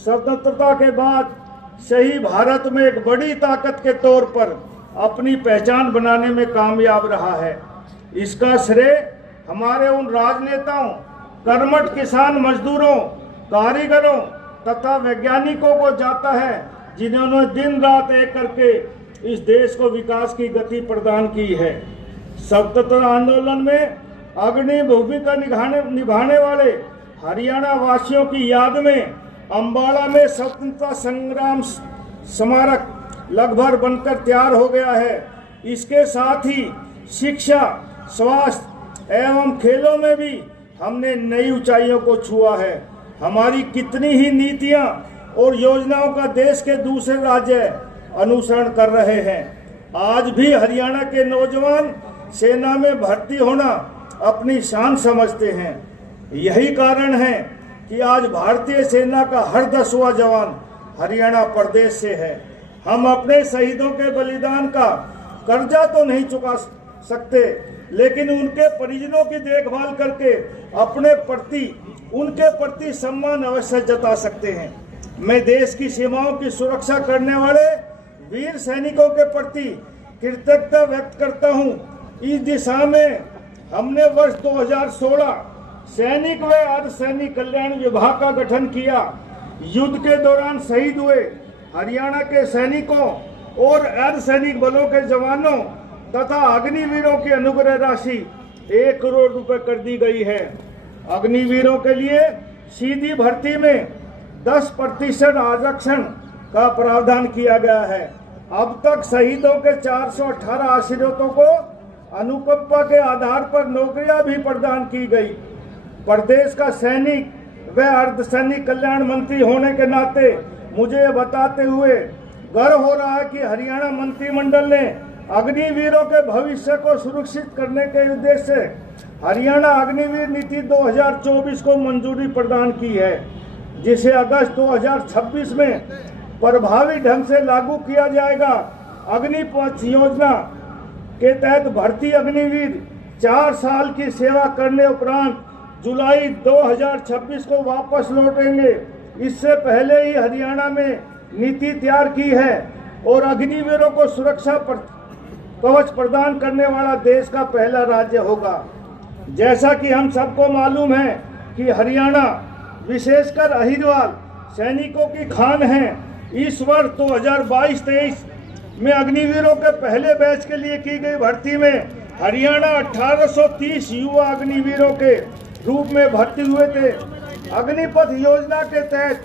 स्वतंत्रता के बाद सही भारत में एक बड़ी ताकत के तौर पर अपनी पहचान बनाने में कामयाब रहा है। इसका श्रेय हमारे उन राजनेताओं, कर्मठ किसान मजदूरों, कारीगरों तथा वैज्ञानिकों को जाता है जिन्होंने दिन रात एक करके इस देश को विकास की गति प्रदान की है। स्वतंत्रता आंदोलन में अग्रणी भूमिका निभाने वाले हरियाणा वासियों की याद में अम्बाला में स्वतंत्रता संग्राम स्मारक लगभग बनकर तैयार हो गया है। इसके साथ ही शिक्षा, स्वास्थ्य एवं खेलों में भी हमने नई ऊंचाइयों को छुआ है। हमारी कितनी ही नीतियां और योजनाओं का देश के दूसरे राज्य अनुसरण कर रहे हैं। आज भी हरियाणा के नौजवान सेना में भर्ती होना अपनी शान समझते हैं। यही कारण है कि आज भारतीय सेना का हर 10वां जवान हरियाणा प्रदेश से है। हम अपने शहीदों के बलिदान का कर्जा तो नहीं चुका सकते, लेकिन उनके परिजनों की देखभाल करके उनके प्रति सम्मान अवश्य जता सकते हैं। मैं देश की सीमाओं की सुरक्षा करने वाले वीर सैनिकों के प्रति कृतज्ञता व्यक्त करता हूं। इस दिशा में हमने वर्ष 2016 सैनिक व अर्धसैनिक कल्याण विभाग का गठन किया। युद्ध के दौरान शहीद हुए हरियाणा के सैनिकों और अर्धसैनिक बलों के जवानों तथा अग्निवीरों की अनुग्रह राशि 1 करोड़ रुपए कर दी गई है। अग्निवीरों के लिए सीधी भर्ती में 10% आरक्षण का प्रावधान किया गया है। अब तक शहीदों के 418 आश्रितों को अनुकंपा के आधार पर नौकरियां भी प्रदान की गई। प्रदेश का सैनिक व अर्धसैनिक कल्याण मंत्री होने के नाते मुझे यह बताते हुए गर्व हो रहा है कि हरियाणा मंत्रिमंडल ने अग्निवीरों के भविष्य को सुरक्षित करने के उद्देश्य से हरियाणा अग्निवीर नीति 2024 को मंजूरी प्रदान की है, जिसे अगस्त 2026 में प्रभावी ढंग से लागू किया जाएगा। अग्निपथ योजना के तहत भर्ती अग्निवीर 4 साल की सेवा करने उपरांत जुलाई 2026 को वापस लौटेंगे। इससे पहले ही हरियाणा में नीति तैयार की है और अग्निवीरों को सुरक्षा कवच प्रदान करने वाला देश का पहला राज्य होगा। जैसा कि हम सबको मालूम है कि हरियाणा विशेषकर अहिरवाल सैनिकों की खान है। इस वर्ष 2022-23 में अग्निवीरों के पहले बैच के लिए की गई भर्ती में हरियाणा 1830 युवा अग्निवीरों के रूप में भर्ती हुए थे। अग्निपथ योजना के तहत